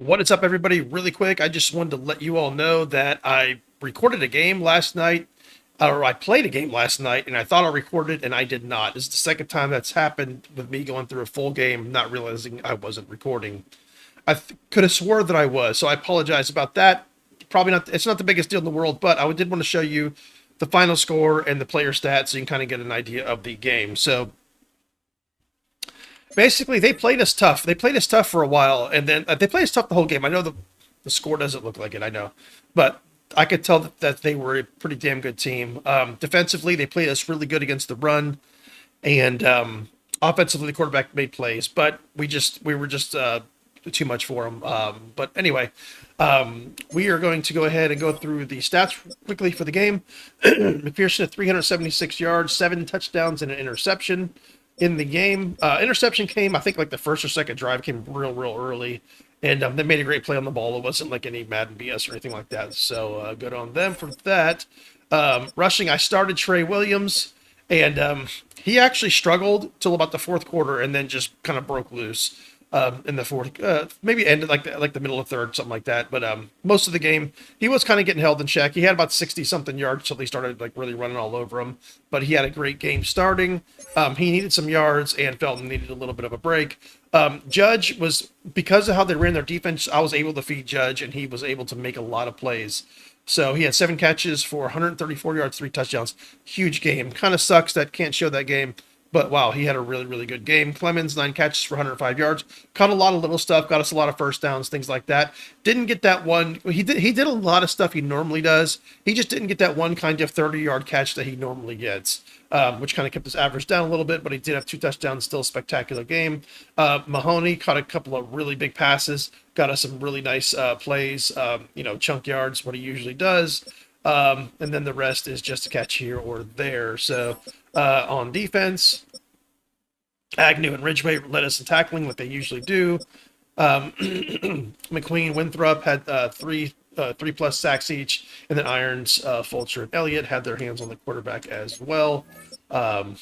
What is up, everybody? Really quick, I just wanted to let you all know that I recorded a game last night, or I played a game last night, and I thought I recorded, and I did not. This is the second time that's happened with me going through a full game, not realizing I wasn't recording. Could have swore that I was, so I apologize about that. Probably not. It's not the biggest deal in the world, but I did want to show you the final score and the player stats so you can kind of get an idea of the game. So basically, they played us tough. They played us tough for a while, and then they played us tough the whole game. I know the score doesn't look like it, I know, but I could tell that they were a pretty damn good team. Defensively, they played us really good against the run, and offensively, the quarterback made plays, but we were just too much for them. But anyway, we are going to go ahead and go through the stats quickly for the game. McPherson at 376 yards, 7 touchdowns, and an interception in the game. Interception came, I think, like the first or second drive came real early, and they made a great play on the ball. It wasn't like any Madden BS or anything like that, so good on them for that. Rushing, I started Trey Williams, and he actually struggled till about the fourth quarter, and then just kind of broke loose in the fourth, maybe ended like the middle of third, something like that. But most of the game, he was kind of getting held in check. He had about 60-something yards till they started like really running all over him. But he had a great game starting. He needed some yards, and Felton needed a little bit of a break. Judge was, because of how they ran their defense, I was able to feed Judge, and he was able to make a lot of plays. So he had 7 catches for 134 yards, 3 touchdowns. Huge game. Kind of sucks that can't show that game. But wow, he had a really good game. Clemens, 9 catches for 105 yards. Caught a lot of little stuff, got us a lot of first downs, things like that. Didn't get that one. He did a lot of stuff he normally does. He just didn't get that one kind of 30-yard catch that he normally gets, which kind of kept his average down a little bit, but he did have 2 touchdowns, still a spectacular game. Mahoney caught a couple of really big passes, got us some really nice plays, chunk yards, what he usually does. And then the rest is just a catch here or there. So on defense, Agnew and Ridgway led us in tackling like they usually do. McQueen, Winthrop had 3+ sacks each, and then Irons, Fulcher, and Elliott had their hands on the quarterback as well. And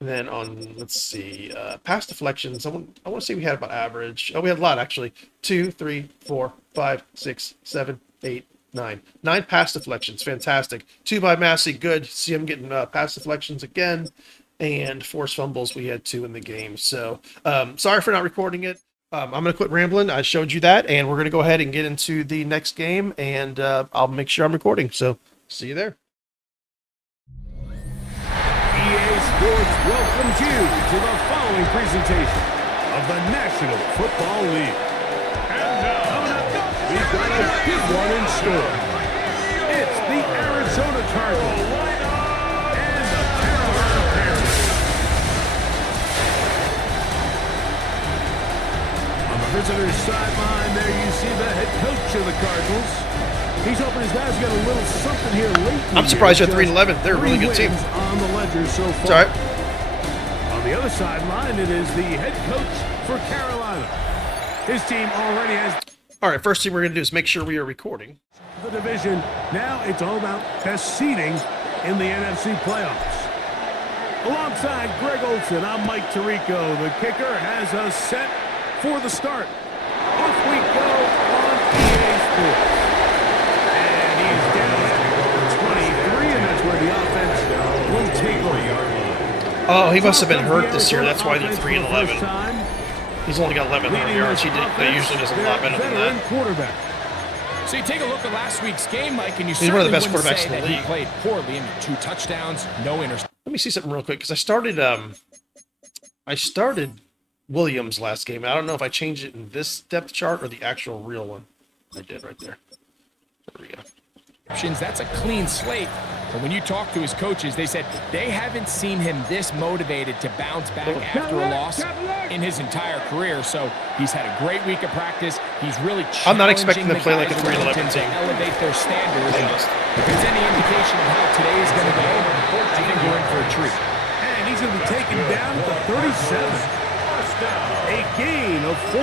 then on, let's see, pass deflections, I want to say we had about average. Oh, we had a lot, actually. 2, 3, 4, 5, 6, 7, 8, 9 pass deflections. Fantastic. 2 by Massey. Good. See him getting pass deflections again. And forced fumbles. We had 2 in the game. So sorry for not recording it. I'm going to quit rambling. I showed you that. And we're going to go ahead and get into the next game. And I'll make sure I'm recording. So see you there. EA Sports welcomes you to the following presentation of the National Football League. And now, coming up, we've got a big one in store. It's the Arizona Cardinals and the Carolina Panthers. On the visitors' sideline, there you see the head coach of the Cardinals. He's hoping his guys get a little something here late. I'm surprised you're 3-11. They're a really good team. On the ledger so far. It's all right. On the other sideline, it is the head coach for Carolina. His team already has All right, first thing we're going to do is make sure we are recording. the division. Now it's all about best seeding in the NFC playoffs. Alongside Greg Olson, I'm Mike Tirico. The kicker has us set for the start. Off we go on EA Sports. And he's down at 23, and that's where the offense will take over. Oh, he must have been hurt this year. That's why they're 3-11. He's only got 1,100 yards. He usually does a lot better than that. Quarterback. So you take a look at last week's game, Mike, and you He's one of the best certainly wouldn't quarterbacks say in the that league. he played poorly. I mean, 2 touchdowns, no interceptions. Let me see something real quick, because I started Williams last game. I don't know if I changed it in this depth chart or the actual real one. I did right there. There we go. That's a clean slate. But when you talk to his coaches, they said they haven't seen him this motivated to bounce back after a loss in his entire career. So he's had a great week of practice. He's really I'm not expecting challenging to play the like a guys 3-11 to team. elevate their standards. And Honest. if it's any indication of how today is going to go, I think we're in for a treat. And he's going to be taken down to 37. A gain of 14.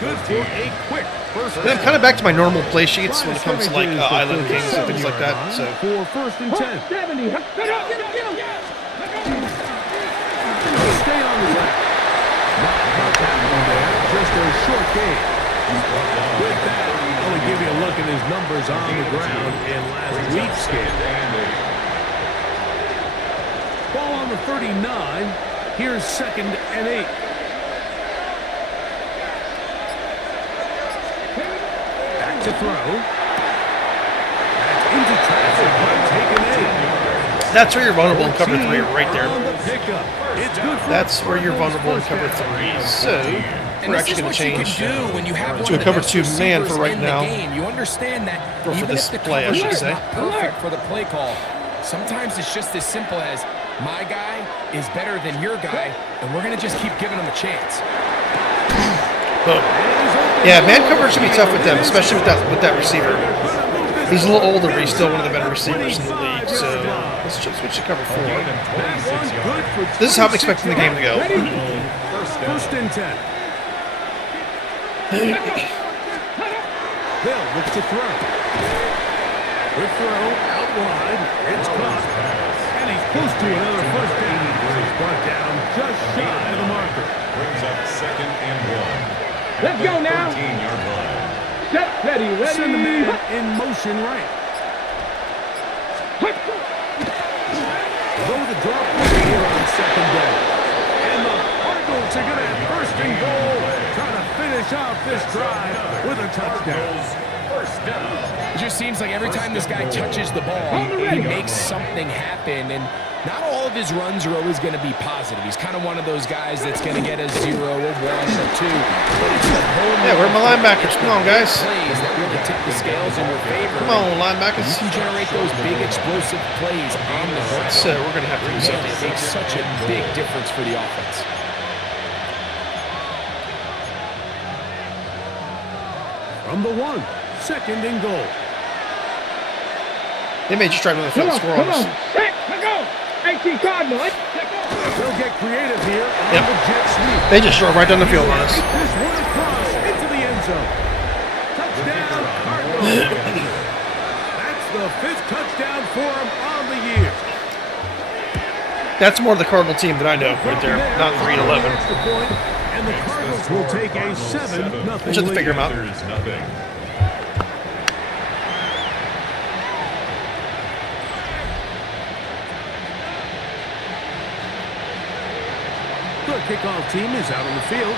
Good for a quick first And I'm kind of back to my normal play sheets when it comes to like Island Kings and things like that. So for first and 10. Stay on the track. Not about that one there. Just after a short game. With that, I will give you a look at his numbers on the ground in last week's game. Ball on the 39. Here's 2nd and 8. Back to throw. That's into traffic, but taken in. That's where you're vulnerable in cover 3 right there. It's good for That's where you're vulnerable in cover 3. So And we're this actually is going to what change you can do when you have one to a of the cover best 2 man for receivers right in the now. game. You understand that Or for even this if the play, I coverage should is say. not perfect for the play call, sometimes it's just as simple as my guy is better than your guy, and we're going to just keep giving him a chance. Boom. Yeah, man coverage should be tough with them, especially with that receiver. He's a little older, but he's still one of the better receivers in the league. So let's just switch to cover 4. This is how I'm expecting the game to go. First and 10. Hill looks to throw. Good throw, out wide. It's caught. And he's close to another first down. He's brought down just shy of the marker. Brings up 2nd and 1. Let's go now. 13-yard line. Set, ready. Send the man in motion right. Throw the drop here on 2nd down. And the Cardinals are going to have 1st and goal. Trying to finish off this drive with a touchdown. First down. It just seems like every time this guy touches the ball, he makes something happen, and not all of his runs are always going to be positive. He's kind of one of those guys that's going to get a 0, a 1, or 2. But it's the Yeah, where are my linebackers? Come on, guys. plays that really tip the scales in your favor. Come on, You linebackers. can generate those big explosive plays on the ground. So we're going to have to do It something. makes such a big difference for the offense. From the 1, 2nd and goal. They may just try to run the field and score on us. Set, let's go. 18 Cardinals. Let's go. They'll get creative here on Yep. the jet sweep. They just throw right down the field on us. This one across into the end zone. Touchdown, Cardinals. That's the 5th touchdown for him on the year. That's more of the Cardinal team than I know right there. Not 3-11. That's the point, and the Cardinals will take a 7-0 Just have to figure them out. There's nothing. The kickoff team is out on the field,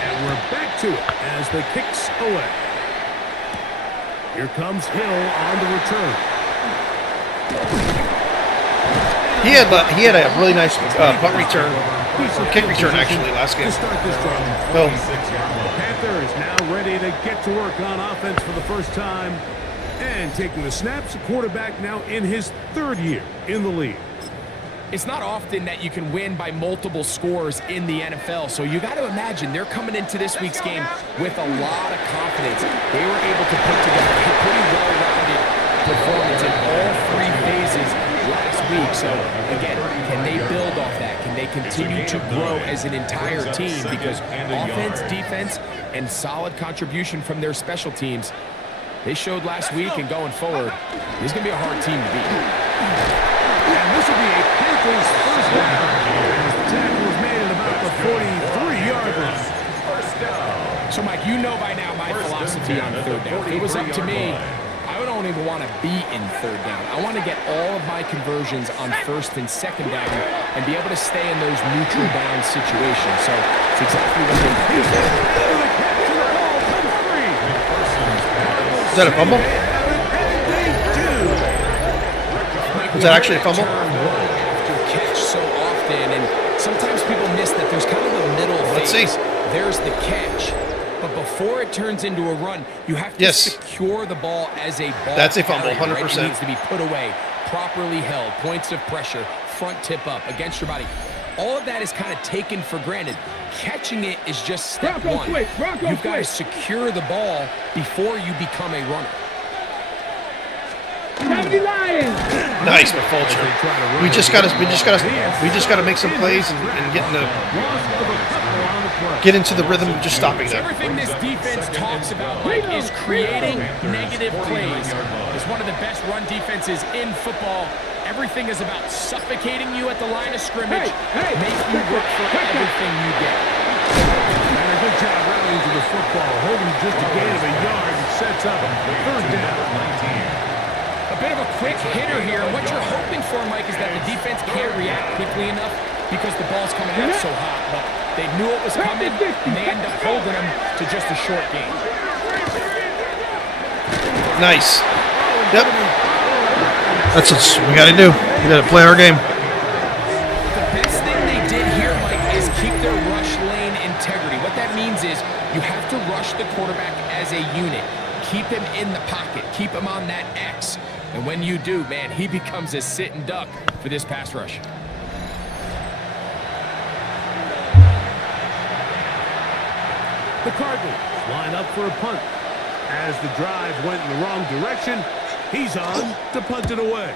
and we're back to it as the kicks away. Here comes Hill on the return. He had a really nice punt return, or kick return actually last game. To start this drive. Well, The Panthers now ready to get to work on offense for the first time. And taking the snaps, the quarterback now in his 3rd year in the league. It's not often that you can win by multiple scores in the NFL, so you got to imagine they're coming into this week's game with a lot of confidence. They were able to put together a pretty well-rounded performance in all 3 phases last week. So, again, can they build off that? Can they continue to grow as an entire team? Because offense, defense, and solid contribution from their special teams, they showed last week, and going forward, this is going to be a hard team to beat. And this will be a Panthers first down. As the tackle was made at about the 43-yard line. First down. So, Mike, you know by now my philosophy on 3rd down. If it was up to me, I don't even want to be in 3rd down. I want to get all of my conversions on 1st and 2nd down and be able to stay in those neutral down situations. So it's exactly what they do. is that a fumble? Was that actually a fumble? After catch so often, and sometimes people miss that there's kind of a middle Let's phase. see. There's the catch. But before it turns into a run, you have to secure the ball as a ball. That's a fumble, carrier, right? 100%. It needs to be put away, properly held, points of pressure, front tip up against your body. All of that is kind of taken for granted. Catching it is just step Bronco one. switch, Bronco You've got to switch. secure the ball before you become a runner. 70 Lions. Nice, but Fulcher. We just gotta make some plays and get into the rhythm of just stopping them. Everything this defense talks about, Mike, is creating negative plays. It's one of the best run defenses in football. Everything is about suffocating you at the line of scrimmage, making you work for everything you get. And a good job rallying to the football, holding just a gain of a yard and sets up a third down. 19. A bit of a quick hitter here. What you're hoping for, Mike, is that the defense can't react quickly enough because the ball's coming out so hot. But they knew it was coming, and they end up holding them to just a short gain. Nice. Yep. That's what we got to do. We got to play our game. The best thing they did here, Mike, is keep their rush lane integrity. What that means is you have to rush the quarterback as a unit. Keep him in the pocket. Keep him on that X. And when you do, man, he becomes a sitting duck for this pass rush. The Cardinals line up for a punt. As the drive went in the wrong direction, he's on to punt it away.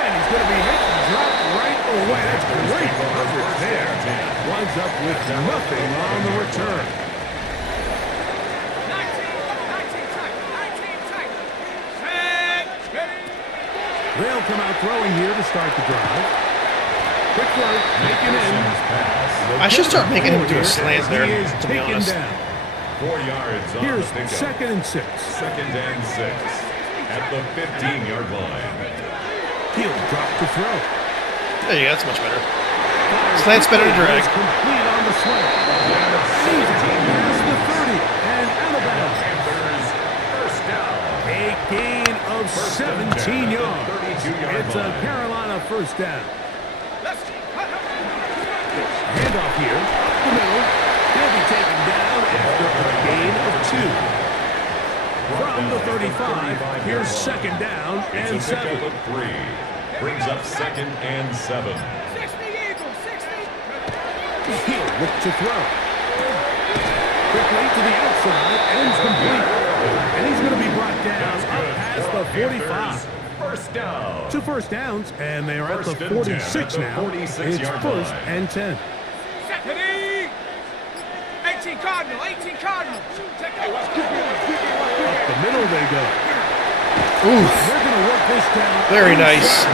And he's going to be hit and dropped right away. That's great coverage there. Winds up with nothing on the return. 19 tight. They'll come out throwing here to start the drive. Quick throw, making in. I should start making him do a slant there, He is to be taken honest. down. 4 yards on Here's the pickup. 2nd and 6. 2nd and 6 at the 15-yard line. He'll drop to throw. There you go. That's much better. Slant's better to drag. Complete on the slant. Sees it past the 30 and out of bounds. Panthers, first down. A gain of 17 yards. 32-yard It's a line. Carolina first down. Handoff here, up the middle. He'll be taken down after a gain of 2. From the 35, here's 2nd down It's and a 7. pickup of 3. Brings up 2nd and 7. 60 Eagles, 60. He'll look to throw. Quickly to the outside, ends complete. And he's going to be brought down up past the 45. First down. 2 first downs, and they are at the First and 10 46 at the now. 46 It's yard 1st line. and 10. Second E. 18 Cardinals. Up the middle they go. Oof. They're going to work this down. Very nice.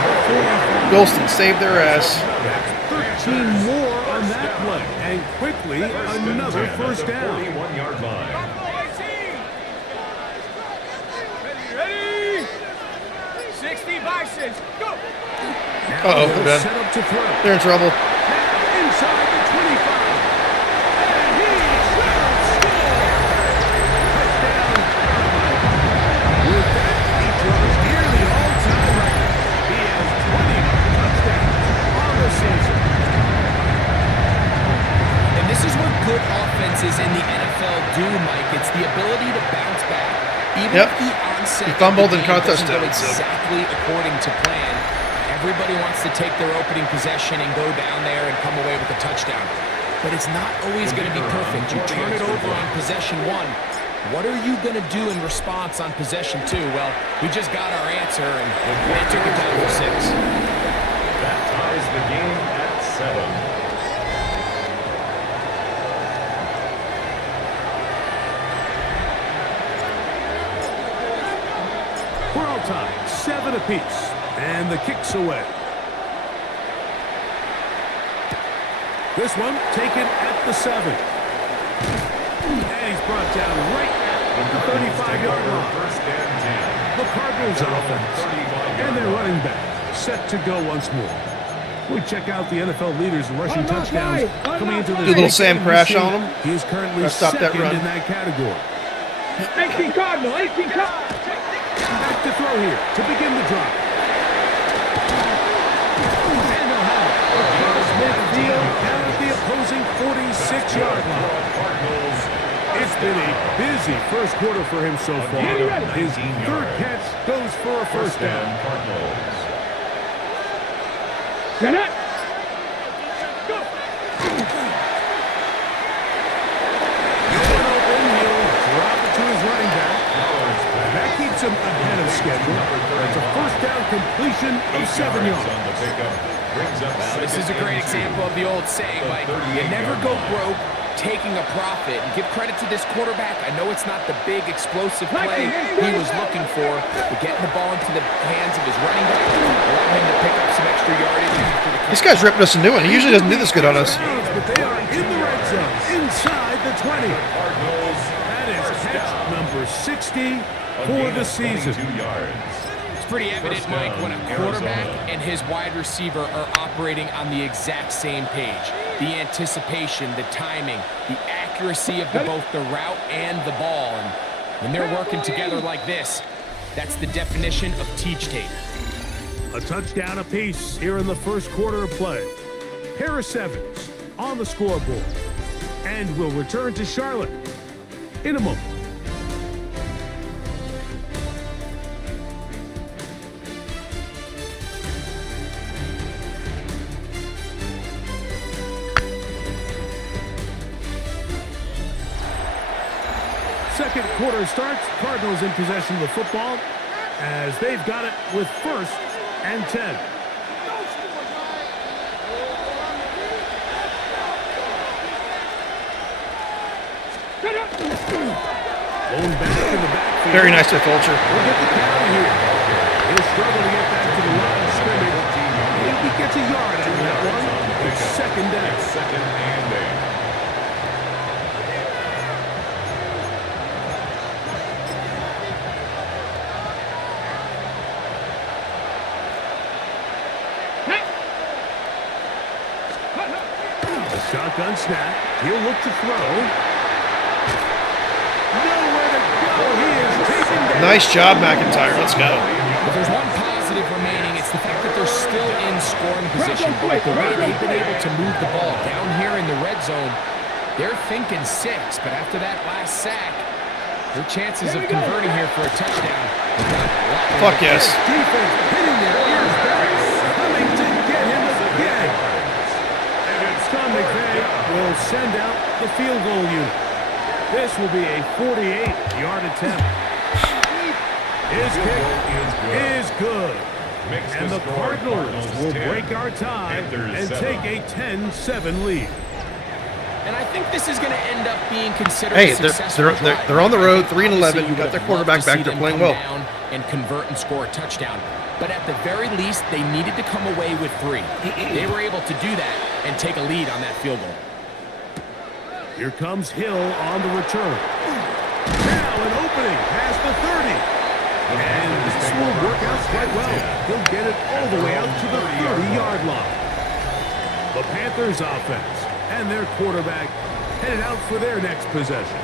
Golston saved their ass. 13 more on that play. And quickly, First and another 10 first at the down. 41-yard line. Ready. 60 Bisons. Go. Now Uh-oh, they'll they're done. set up to throw. They're in trouble. Inside the 25. And he will score. Touchdown. With that, he draws near the all-time record. He has 20 touchdowns on the season. And this is what good offenses in the NFL do, Mike. It's the ability to bounce back. Even Yep. if the onset He fumbled of the and game caught doesn't go touchdowns, so. exactly according to plan, everybody wants to take their opening possession and go down there and come away with a touchdown. But it's not always going to be perfect. You turn it over on possession 1. What are you going to do in response on possession 2? Well, we just got our answer, and they took it down for 6. That ties the game at 7. We're all tied, 7 apiece, and the kick's away. This one taken at the 7. And he's brought down right at the 35-yard line. First and 10. The Cardinals offense, and their running back set to go once more. We check out the NFL leaders in rushing touchdowns coming into this. Do a little Sam Crash on him. He is currently Stop that second run. in that category. 18 Cardinals. 18 Cardinals. Back to throw here to begin the drive. And they'll have it across midfield down at the opposing 46-yard line. Cardinals. It's been a busy first quarter for him so far. His third catch goes for a first down. Cardinals. Set up. Go. Going open, he'll drop it to his running back. That keeps him ahead of schedule. That's a first down completion of 7 yards. On the pickup. Brings up This is a second great and 2. example of the old saying, The Mike, you 38-yard never go line. broke, taking a profit. And give credit to this quarterback. I know it's not the big explosive play he was looking for, but getting the ball into the hands of his running back, allowing him to pick up some extra yardage after the This guy's ripping us a new one. He usually doesn't do this good on us. But they are in the red zone, inside the 20. That is catch number 60 for the season. 2 yards. It's pretty evident, Mike, when a quarterback and his wide receiver are operating on the exact same page. The anticipation, the timing, the accuracy of both the route and the ball. And when they're working together like this, that's the definition of teach tape. A touchdown apiece here in the first quarter of play. Harris Evans on the scoreboard. And will return to Charlotte in a moment. Second quarter starts. Cardinals in possession of the football as they've got it with 1st and 10. Going back to the backfield. Very nice by Fulcher. We'll get the carry here. He'll struggle to get back to the line of scrimmage. Maybe gets a yard out of that one. It's second down. Second and 8. Shotgun snap. He'll look to throw. Nowhere to go. He is taken down. Nice job, McIntyre. Let's go. If there's one positive remaining, it's the fact that they're still in scoring position. But with the way they've been able to move the ball down here in the red zone, they're thinking 6. But after that last sack, their chances of converting here for a touchdown. Fuck yes. Defense hitting their ears back. Coming to get him again. Sean McVay will send out the field goal unit. This will be a 48-yard attempt. His kick is good. And the Cardinals will break our tie and take a 10-7 lead. And I think this is going to end up being considered Hey, a successful drive. they're on the road, 3-11. Obviously, You would got their have quarterback loved to back. see They're them playing come well. down and convert and score a touchdown. But at the very least, they needed to come away with 3. They were able to do that and take a lead on that field goal. Here comes Hill on the return. Now an opening past the 30. And this will work out quite well. He'll get it all the way out to the 30-yard line. The Panthers offense and their quarterback headed out for their next possession.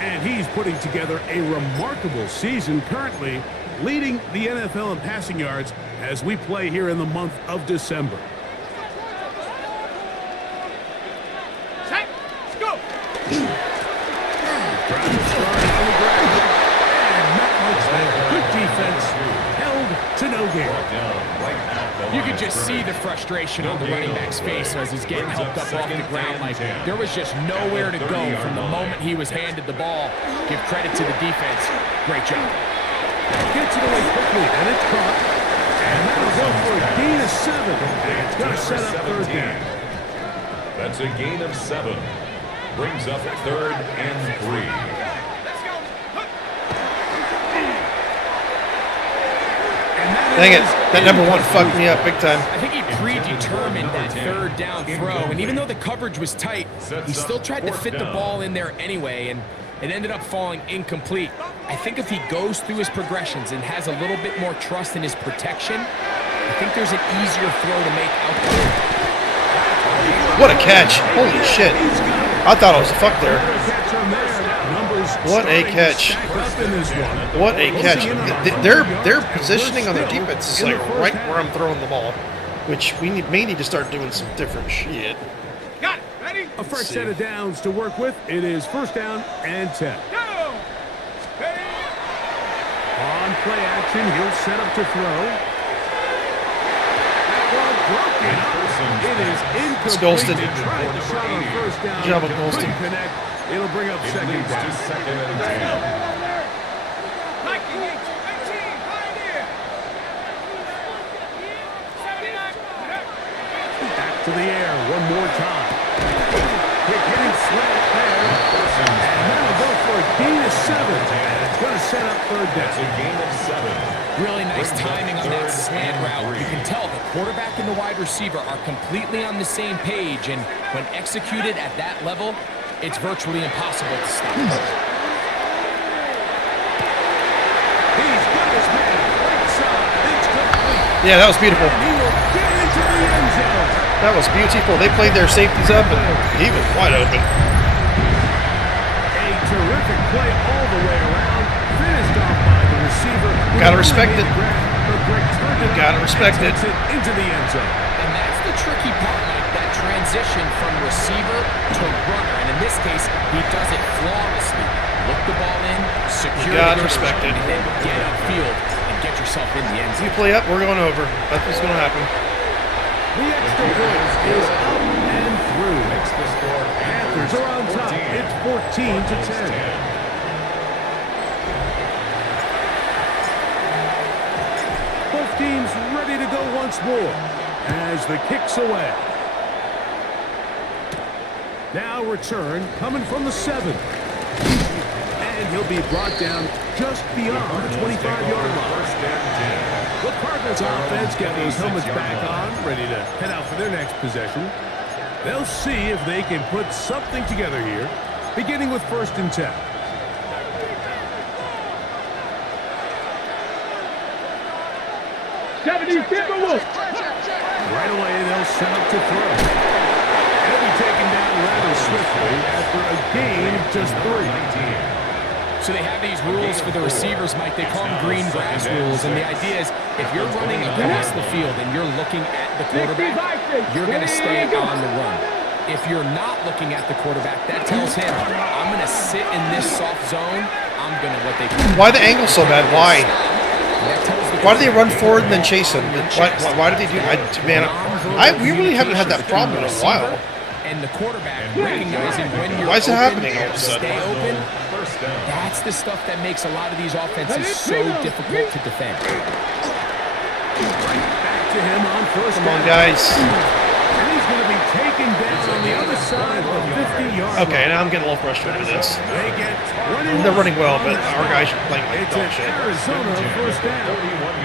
And he's putting together a remarkable season currently, leading the NFL in passing yards as we play here in the month of December. Set. Go. Drive to start on the ground. And not much there. Good defense. Held to no gain. You could just see the frustration on the running back's face as he's getting helped up off the ground. Like there was just nowhere to go from the moment he was handed the ball. Give credit to the defense. Great job. Gets it away quickly, and it's caught. And that'll go for a gain of 7. And it's going to set up 3rd down. That's a gain of 7. Brings up 3rd and 3. Let's go. Dang it. That number 1 fucked me up big time. I think he predetermined that 3rd down throw, and even though the coverage was tight, he still tried to fit the ball in there anyway, and it ended up falling incomplete. I think if he goes through his progressions and has a little bit more trust in his protection, I think there's an easier throw to make out there. What a catch. Holy shit. I thought I was fucked there. What a catch. What a catch. Their positioning on their defense is like right where I'm throwing the ball, which we may need to start doing some different shit. Got it. Ready? A fresh set of downs to work with. It is 1st down and 10. Go. Ready? On play action, he'll set up to throw. That ball broken up. It is incomplete. Golston. They tried the shot on 1st down. Good job with Couldn't Golston. connect. It'll bring up 2nd down. Second and 10. Mikey, 18, right here. 79. Back to the air one more time. Hitting slant there. And that'll go for a gain of 7. And it's going to set up third That's a down. gain of 7. Really nice Brings up timing on that third slant and route. 3. You can tell the quarterback and the wide receiver are completely on the same page, and when executed at that level, it's virtually impossible to stop. He's got his man right side. It's complete. Yeah, that was beautiful. And he will get into the end zone. That was beautiful. They played their safeties up, and he was wide open. A terrific play all the way around. Finished off by the receiver. Gotta respect it. Gotta respect it. Into the end zone. And that's the tricky part, Mike, that transition from receiver to runner. And in this case, he does it flawlessly. Look the ball in, secure gotta the respect it. and then get upfield and get yourself in the end You zone. play up, we're going over. That's what's going to happen. The extra point is up and through. Makes the score Panthers are on top. It's 14-10. Both teams ready to go once more as the kick's away. Now return coming from the 7. And he'll be brought down just beyond the 25-yard line. First and The Cardinals offense get those helmets back on, ready to head out for their next possession. They'll see if they can put something together here, beginning with 1st and 10. Right away, they'll set up to throw. He'll be taken down rather swiftly after a gain of just 3. So they have these rules for the receivers, Mike. They call them green grass rules. And the idea is if you're running across the field and you're looking at the quarterback, you're going to stay on the run. If you're not looking at the quarterback, that tells him, I'm going to sit in this soft zone. I'm going to what they call. Why the angle so bad? Why? That tells the Why do they run forward and then chase him? Why do they do we really haven't had that problem in a while. And the quarterback recognizing when you're Why is it open, happening all of a sudden? stay open. First down. That's the stuff that makes a lot of these offenses so difficult to defend. Back to him on 1st Come on, down. guys. And he's going to be taken down on the other side of the 50-yard line. Okay, now I'm getting a little frustrated with this. They get They're running well, but our guys are playing like It's dog an shit. Arizona 1st down.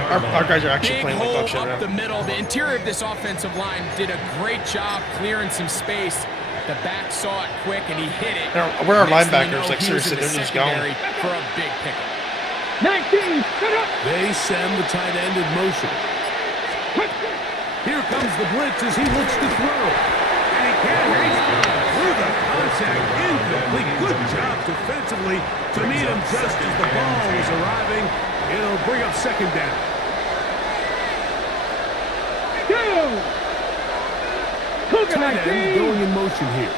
Our guys are actually Big playing like hole dog shit up now. the middle. The interior of this offensive line did a great job clearing some space. The back saw it quick, and he hit it. Where are Next thing you linebackers? know, Like, he was in seriously, the they're just gone. secondary for a big pickup. They send the tight end in motion. Here comes the blitz as he looks to throw. And he can't reach through the contact. Incomplete. Good job defensively to meet him just as the ball was arriving. It'll bring up 2nd down. Tight end going in motion here.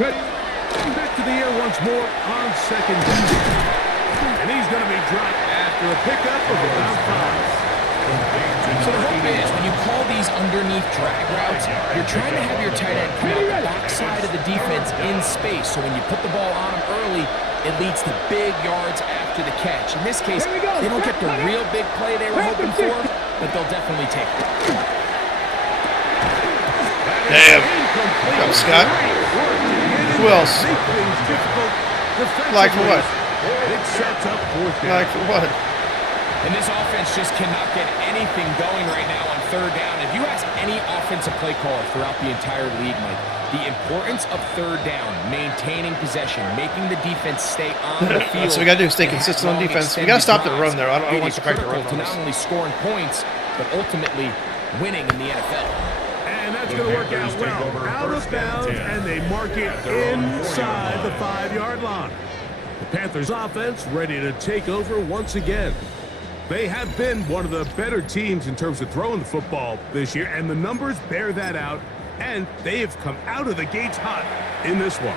Back to the air once more on 2nd down. And he's going to be dropped after a pickup of about 5. So the hope is when you call these underneath drag routes, you're trying to have your tight end come out the backside of the defense in space. So when you put the ball on him early, it leads to big yards after the catch. In this case, they don't get the real big play they were hoping for, but they'll definitely take it. Damn. Come, Scott. Who else? Like for what? It sets up 4th down. Like for what? And this offense just cannot get anything going right now on 3rd down. If you ask any offensive play caller throughout the entire league, Mike, the importance of 3rd down, maintaining possession, making the defense stay on the field. That's what we got to do, stay consistent on defense. We got to stop the run there. I don't want to back the run to on not this. only scoring points, but ultimately winning in the NFL. And that's going to work out well. Out of bounds, and they mark it inside the 5-yard line. The Panthers offense ready to take over once again. They have been one of the better teams in terms of throwing the football this year, and the numbers bear that out, and they have come out of the gates hot in this one.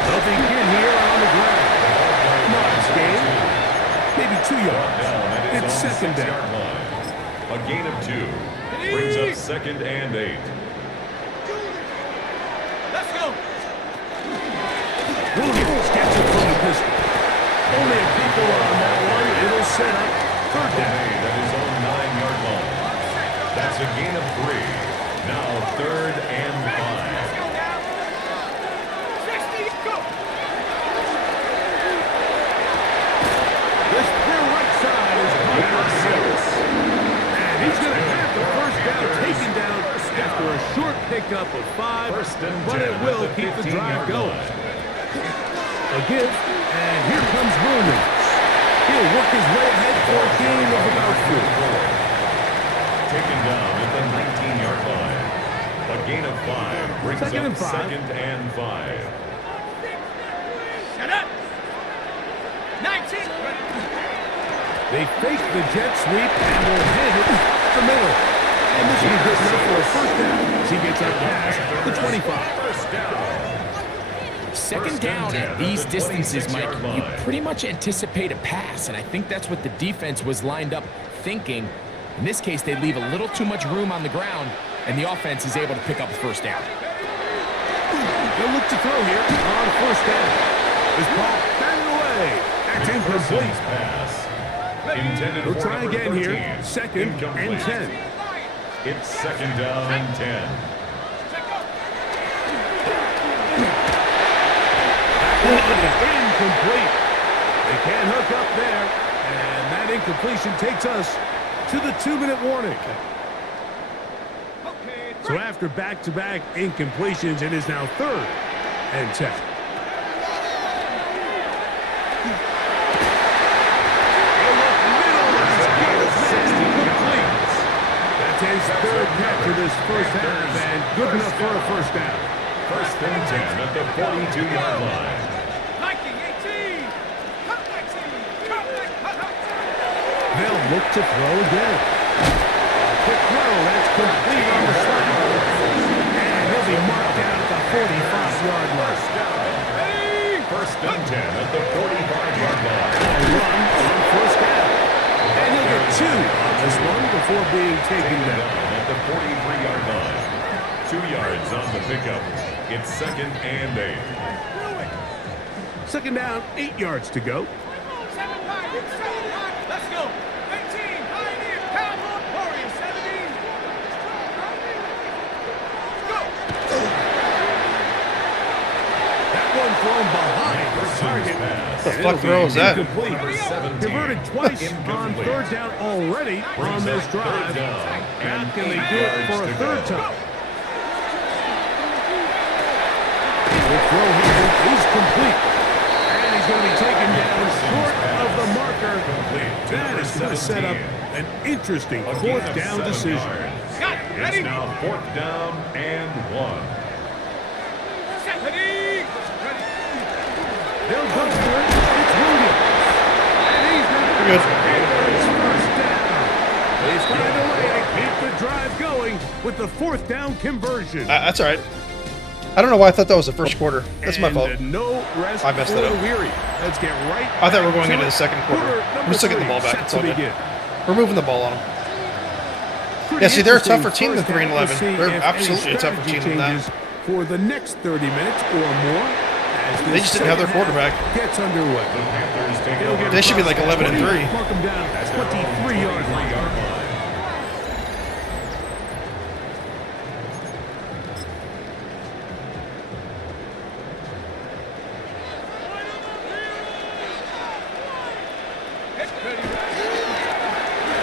They'll begin here on the ground. Modest gain. Maybe 2 yards. It's 2nd down. A gain of 2. Brings up 2nd and 8. Let's go. Williams gets it from the pistol. Only a couple on that one. It'll set up 3rd down. Made at his own 9-yard line. That's That's a gain of 3. Now 3rd and 5. Let's go now. 60, go. This clear right side is Gain of 6. and he's going to have the first down taken down after a short pickup of 5, First and but 10 it at will the keep the 15-yard drive going. line. A give, and here comes Williams. He'll work his way ahead for a gain of about 4. Taken down at the 19-yard line. A gain of 5 brings Second and up 5. 2nd and 5. Shut up. 19. They fake the jet sweep and will hit it the middle. And this will be good enough for a first down as he gets out past the 25. First down. Second down at these distances, Mike, you pretty much anticipate a pass, and I think that's what the defense was lined up thinking. In this case, they leave a little too much room on the ground, and the offense is able to pick up the first down. They'll look to throw here on first down. This ball batted away. That's incomplete. Pass. Intended We'll for try number again 13. here. Second and Incomplete. 10. It's 2nd down and 10. Incomplete. They can't hook up there. And that incompletion takes us to the 2-minute warning. Okay. So after back-to-back incompletions, it is now 3rd and 10. That's his 3rd catch of this first half, and good enough for a first down. First and 10 at the 42-yard line. Viking 18. Cut 19. Cut 19. They'll look to throw again. Quick throw, that's complete on the slant. And he'll be marked down at the 45-yard line. First and 10 at the 45-yard line. A run on first down. And he'll get 2 on this one before being taken down. At the 43-yard line. 2 yards on the pickup. It's 2nd and 8. Second down, 8 yards to go. 7 high. Let's go. 18. Pioneer. Cowboy. Warrior 17. Go. That one thrown behind the target. Pass. The fuck throw is that? Incomplete. Number 17. Converted twice on Incomplete. 3rd down already on this drive. Third down. Now can they And do it 8 for a yards to 3rd go. time? The throw here is complete. And he's going to be taken down short of the marker. That is going to set up an interesting A gain 4th of down 7 decision. yards. Got it. It's Ready? now 4th down and 1. Ready. Ready. They'll go for it. It's Williams. And he's going to We're good. his first down. They find a way to keep the drive going with the 4th down conversion. That's all right. I don't know why I thought that was the first quarter. That's my And fault. no rest I messed for it up. the weary. Let's get right. I thought we were back going to into it. the second quarter. Number We're still getting the ball 3 back. set It's all to good. begin. We're moving the ball on them. Pretty Yeah, see, they're a interesting tougher team than first 3 and half to 11. see They're if absolutely any a tougher strategy team than that. changes for the next 30 minutes or more. As They this just didn't have their second quarterback. half gets underway. The Panthers take They'll over. get They should be across like 11 and 20, 3. Mark them down at 23-yard line.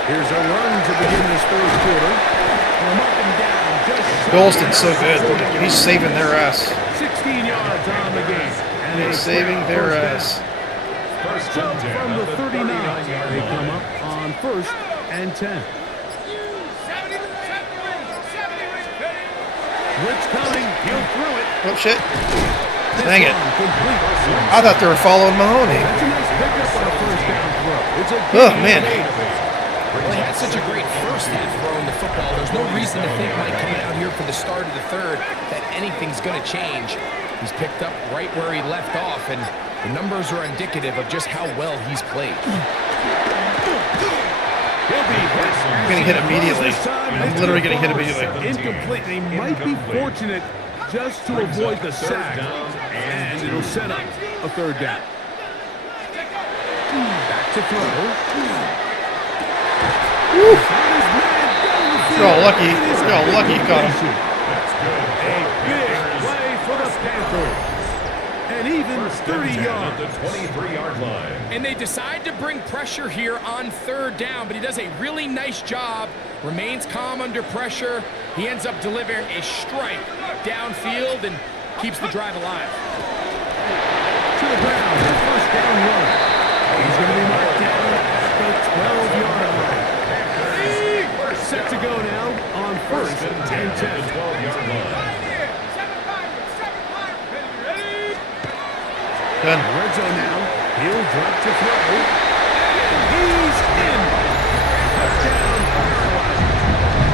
Here's a run to begin this 3rd quarter. They'll mark him down just shy Golston's so of good. 40 He's saving their ass. 16 yards on the game. And He's a saving quick their first ass. down. First So and 10 from at the 39, 39-yard they line. come up on 1st and 10. 70. Blitz coming. He'll throw it. Oh, shit. This Dang it. one complete. I thought they were following Mahoney. That's a nice pickup on a first down throw. It's a Oh, gain man. of 8. Well, he had such a great first half throwing the football. There's no reason to think, Mike, coming out here for the start of the 3rd, that anything's going to change. He's picked up right where he left off, and the numbers are indicative of just how well he's played. He'll be hit. I'm getting hit immediately. I'm literally getting hit immediately. Incomplete. They might be fortunate just to avoid the sack, and it'll set up a 3rd down. Back to throw. Found his man down the You're all lucky. You're all lucky you caught him. A big play for the Panthers. And even 30 yards. At the 23-yard line. And they decide to bring pressure here on third down, but he does a really nice job. Remains calm under pressure. He ends up delivering a strike downfield and keeps the drive alive. To the ground, the first down run. He's going to be marked down at the 12-yard line. Set to go now on first and 10. 12-yard line. Done. Red zone now. He'll drop to throw. And he's in. Touchdown, Carolina.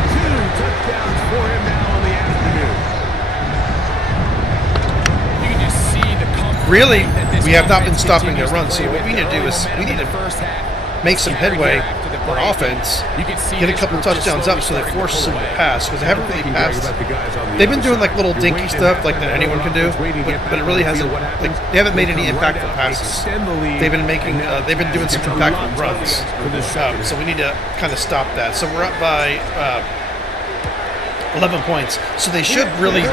2 touchdowns for him now on the afternoon. You can just see the comfort Really, that this we have not been offense stopping their continues run. to So play what we with. need to do Early is we momentum need in the to first half. make some Carry headway here after the on break. offense. You can see Get a this couple group just touchdowns up so slowly they starting to force pull them to away. pass because they haven't really Thinking, Greg, passed. about the guys on the They've been other doing like side. little You're dinky waiting stuff at like that anyone can do, waiting to get but it back really on the hasn't. field. What Like happens? they haven't made any They come right impactful out, passes. extend the lead, They've been making. and now They've been doing some it's a impactful lot runs. for this second So we need to kind of stop that. So we're up by 11 points. So they should really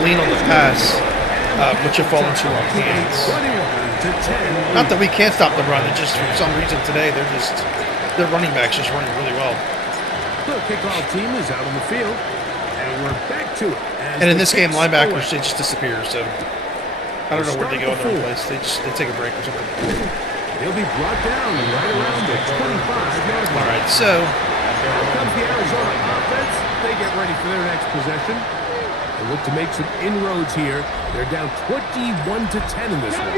lean on the pass, which will fall into our hands. 21-10. Not that we can't stop the run. It's just for some reason today their running backs just running really well. The kickoff team is out on the field, and we're back to it. And in this game, linebackers they just disappear. So I don't know where they go in their own place. They take a break or something. He'll be brought down right around the 25-yard line. All right, so Here comes the Arizona offense. They get ready for their next possession. They look to make some inroads here. They're down 21-10 in this one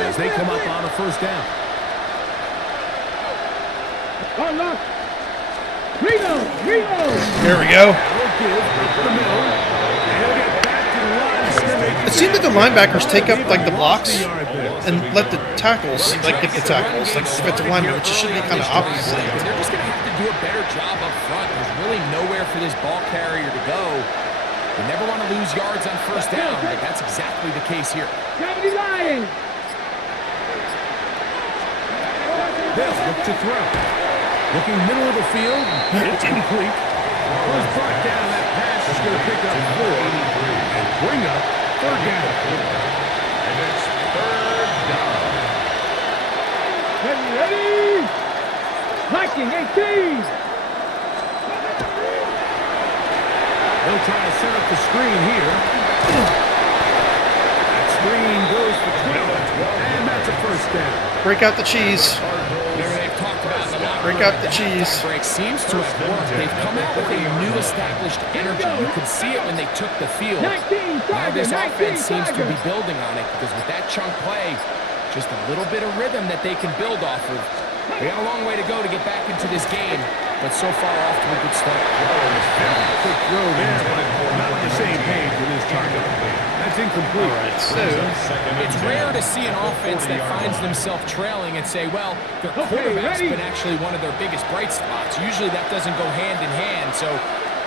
as they come up on a first down. there we go. They'll give up the middle. They'll get back to the line of scrimmage. It seems like the linebackers take up like the blocks Lost a yard there. and let the tackles like get the tackles, like defensive linemen, which should be kind of opposite. They're just going to have to do a better job up front. There's really nowhere for this ball carrier to go. You never want to lose yards on first down, but that's exactly the case here. They'll look to throw. Looking middle of the field. It's complete. Was brought down. That pass is going to pick up 4 and bring up third down. And it's third down. They'll try to set up the screen here. That screen goes for 12. And that's a first down. Break out the cheese. They've talked about in the locker Break room out the that cheese. that break seems to have worked. They've come out with a new established energy. You could see it when they took the field. Now this offense seems to be building on it because with that chunk play, just a little bit of rhythm that they can build off of. They got a long way to go to get back into this game, but so far off to a good start. Quick throw there, but not on the same page with his target. That's incomplete. All right, so It's rare to see an offense that finds themselves trailing and say, well, their quarterback's been actually one of their biggest bright spots. Usually that doesn't go hand in hand, so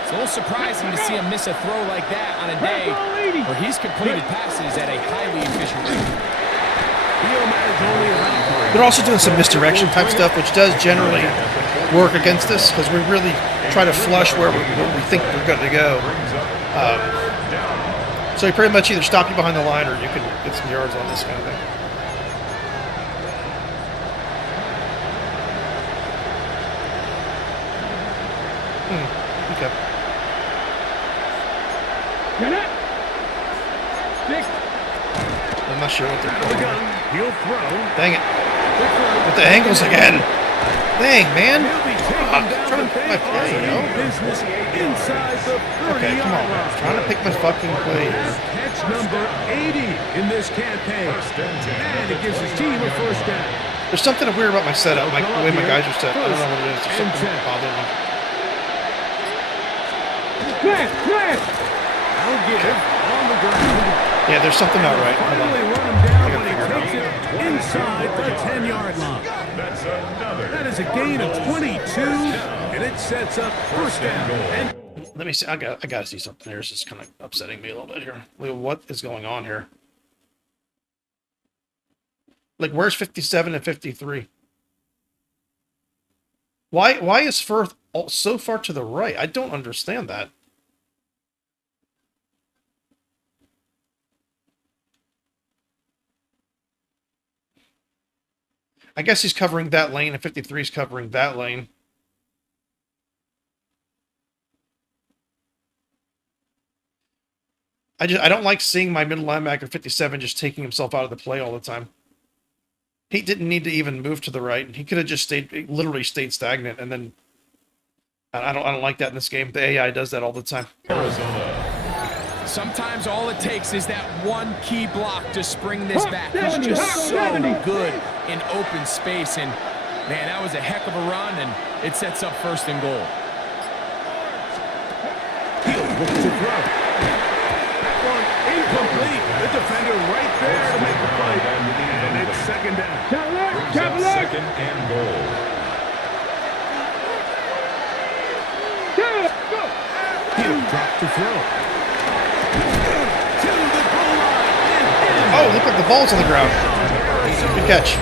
it's a little surprising to see him miss a throw like that on a day where he's completed passes at a highly efficient rate. they're also doing some misdirection type stuff, which does generally work against us because we really try to flush where we think we're going to go. So you pretty much either stop you behind the line or you can get some yards on this kind of thing. Okay. I'm not sure what they're calling. He'll throw. Dang it. With the angles again. Dang, man. I'm trying to pick my play, you know? Business inside the 30 Okay, come on, man. I'm trying to pick my fucking play. Catch number 80 in this campaign. And it gives his team a first down. There's something weird about my setup, like the way my guys are set. I don't know what it is. There's something bothering me. I'll give on the ground. Yeah, there's something not right. Hold Finally on. run him down I when he gotta takes it inside the 10-yard line. That's another. That is a gain of 22, and it sets up first down. And Let me see. I got to see something here. This is kind of upsetting me a little bit here. Like, what is going on here? Like, where's 57 and 53? Why is so far to the right? I don't understand that. I guess he's covering that lane, and 53 is covering that lane. I don't like seeing my middle linebacker 57 just taking himself out of the play all the time. He didn't need to even move to the right. He could have just literally stayed stagnant, and then I don't like that in this game. The AI does that all the time. Sometimes all it takes is that one key block to spring this back. He's just so good in open space, and man, that was a heck of a run, and it sets up 1st and goal. He'll look to throw. That one incomplete. The defender right there to make the play, and it's 2nd down. Brings up 2nd and goal. He'll drop to throw. Oh, look like the ball's on the ground. Good catch.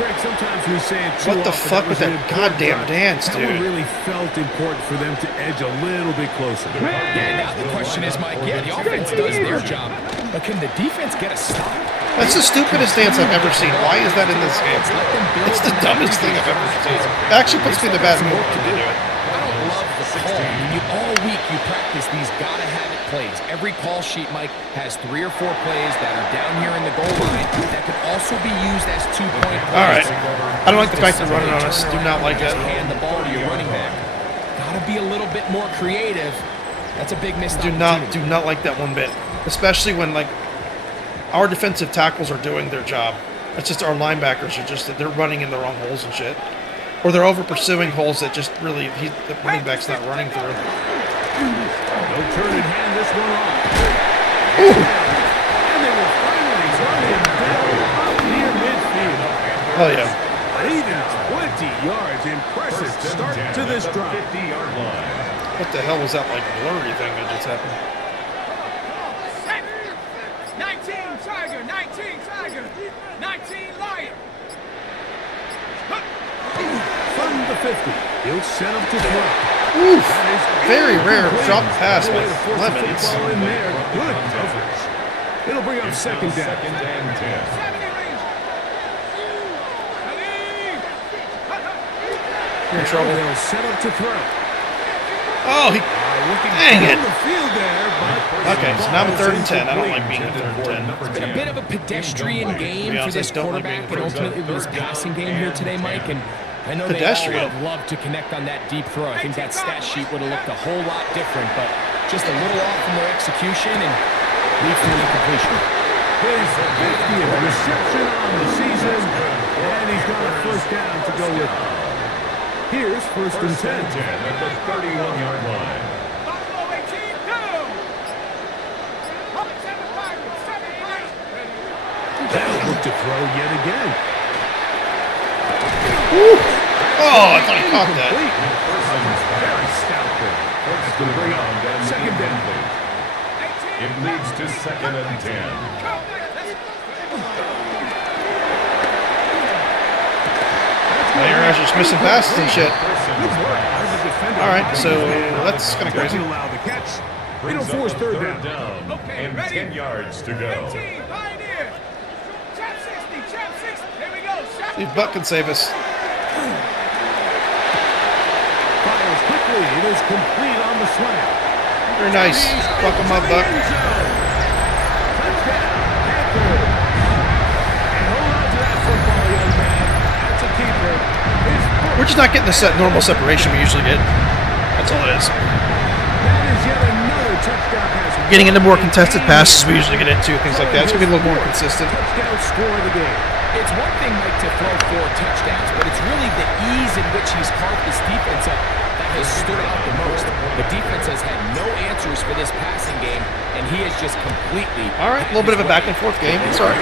Greg, sometimes we say it too What the often, fuck was with an that important goddamn drive. dance, That one dude? really felt important for them to edge a little bit closer. Yeah, now the question is, Mike, yeah, the offense does their job, but can the defense get a stop? That's the stupidest dance I've ever seen. Why is that in this game? It's the dumbest thing I've ever seen. It actually puts me in the bad mood when they do it. I don't love the call. I mean, all week you practice these gotta-have-it plays. Every call sheet, Mike, has 3 or 4 plays that are down here in the goal line that could also be used as 2-point plays. All right. I don't like the fact they're running on us. Do not like that. Just hand the ball to your running back. Gotta be a little bit more creative. That's a big missed Do opportunity. not like that one bit. Especially when, like, our defensive tackles are doing their job. It's just our linebackers are just, they're running in the wrong holes and shit. Or they're over pursuing holes that just really, the running back's not running through. No turn in hand, this one off. Ooh. And they will finally run him down up near midfield. Oh, yeah. Even 20 yards. Impressive start to this drive. 50-yard line. What the hell was that, like, blurry thing that just happened? 19 Tiger, 19 Tiger, 19 Lion. From the 50, he'll set up to throw. Oof. That is Very rare incomplete. drop pass No way with to force the Lemons. football in there. Good coverage. It'll bring up 2nd down. 2nd and 10. 70 range. You're in trouble. They'll set up to throw. Oh, he... Looking Dang it. down the field there, but Okay, so now I'm 3rd and 10. I don't like being in 3rd and 10. It's been a bit of a pedestrian game for this quarterback and ultimately this passing game here today, Mike. And I know they all Pedestrian? would have loved to connect on that deep throw. I think that stat sheet would have looked a whole lot different, but just a little off from their execution and leads to an incompletion. his 50th reception on the season, and he's got a 1st down to go with it. Here's 1st and 10. At the 31-yard line. Buffalo 18, go! They'll look to throw yet again. Oh, I thought he caught that. Very stout there. That's going to bring up 2nd down. It leads to 2nd and 10. Now your guys are just missing passes and shit. Good work by the defender. All right, so that's kind of crazy. Doesn't allow the catch. They Brings don't force up 3rd down. Okay, and ready? 10 yards to go. 18, Pioneer. Chap 60, chap 60. Here we go. Chap. See if Buck can save us. Fires quickly. It is complete on the slant. Very nice. Buck him up, Buck. Touchdown, Panthers. And hold on to that football, young man. That's a keeper. His We're just not getting the normal separation we usually get. That's all it is. That is yet another touchdown pass. Getting into more contested passes we usually get into, things like that. It's going to be a little more consistent. Touchdown score of the game. It's one thing, Mike, to throw 4 touchdowns, but it's really the ease in which he's carved this defense up that has stood out the most. The defense has had no answers for this passing game, and he has just completely... All right, a little bit of a back and forth game. It's all right.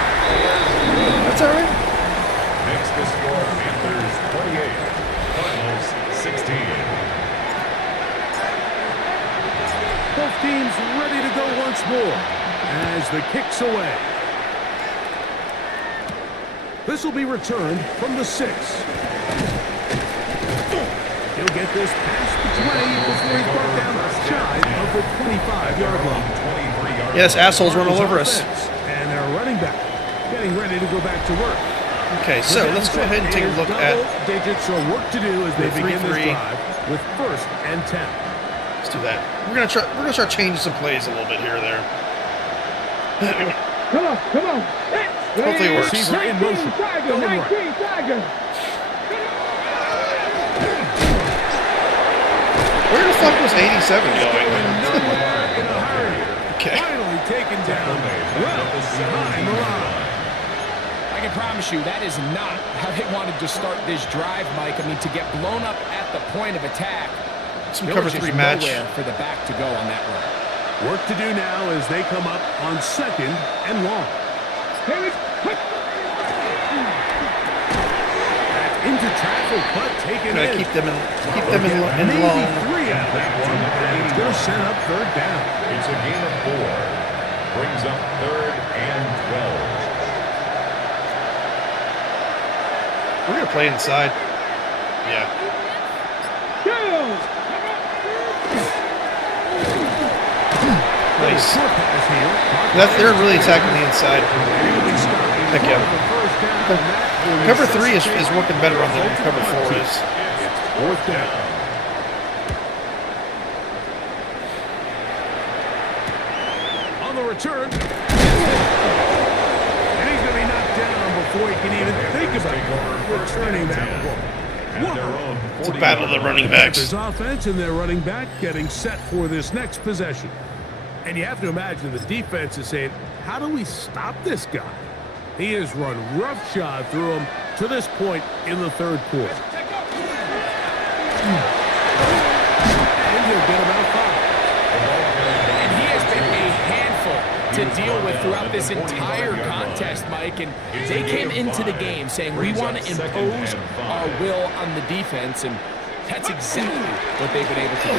That's all right. Makes the score Panthers 28, Cardinals 16. Both teams ready to go once more as the kick's away. This will be returned from the 6. to get this past the 20 before he's brought down shy of the 25-yard line. Yes, assholes run all over us. And they're running back, getting ready to go back to work. Okay, so let's go ahead and take a look at. Double digits of work to do as they begin this drive with 1st and 10. Let's do that. We're gonna start changing some plays a little bit here or there. Come on. Hopefully it works. Receiver in motion. Going right. Where the fuck was 87 going? Okay. Finally taken down. Well, behind the line. I can promise you that is not how they wanted to start this drive, Mike. I mean, to get blown up at the point of attack. Some there cover was just 3 match. nowhere for the back to go on that run. Work to do now as they come up on 2nd and long. Into traffic, but taken Gotta in. keep them in Maybe long. 3 out of that one. It's going to set up 3rd down. It's a gain of 4. Brings up 3rd and 12. We're gonna play inside. Yeah. Nice. They're really attacking the inside. Heck yeah. Cover 3 is working better on them than cover 4 is. 4th down. On the return. And he's going to be knocked down before he can even think about returning that ball. It's a battle of the running backs. His offense and their running back getting set for this next possession. And you have to imagine the defense is saying, how do we stop this guy? He has run roughshod through him to this point in the 3rd quarter. And he'll get about 5. And he has been a handful to deal with throughout this entire contest, Mike. And they came into the game saying, we want to impose our will on the defense, and that's exactly what they've been able to do.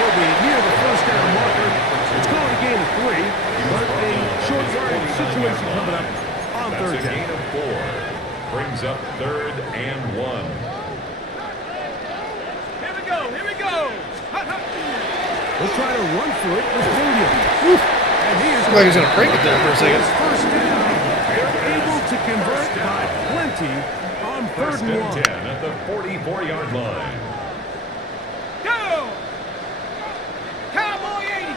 He'll be near the 1st down marker. It's going to gain of 3, but a short yardage situation coming up on 3rd That's a down. gain of 4. Brings up 3rd and 1. Here we go. We'll try to run for it with Williams. And he is Looked like he was gonna break it there for a second. 1st down. They're able to convert by plenty on 3rd 1st and 1. and 10 at the 44-yard line. Go! Cowboy 80.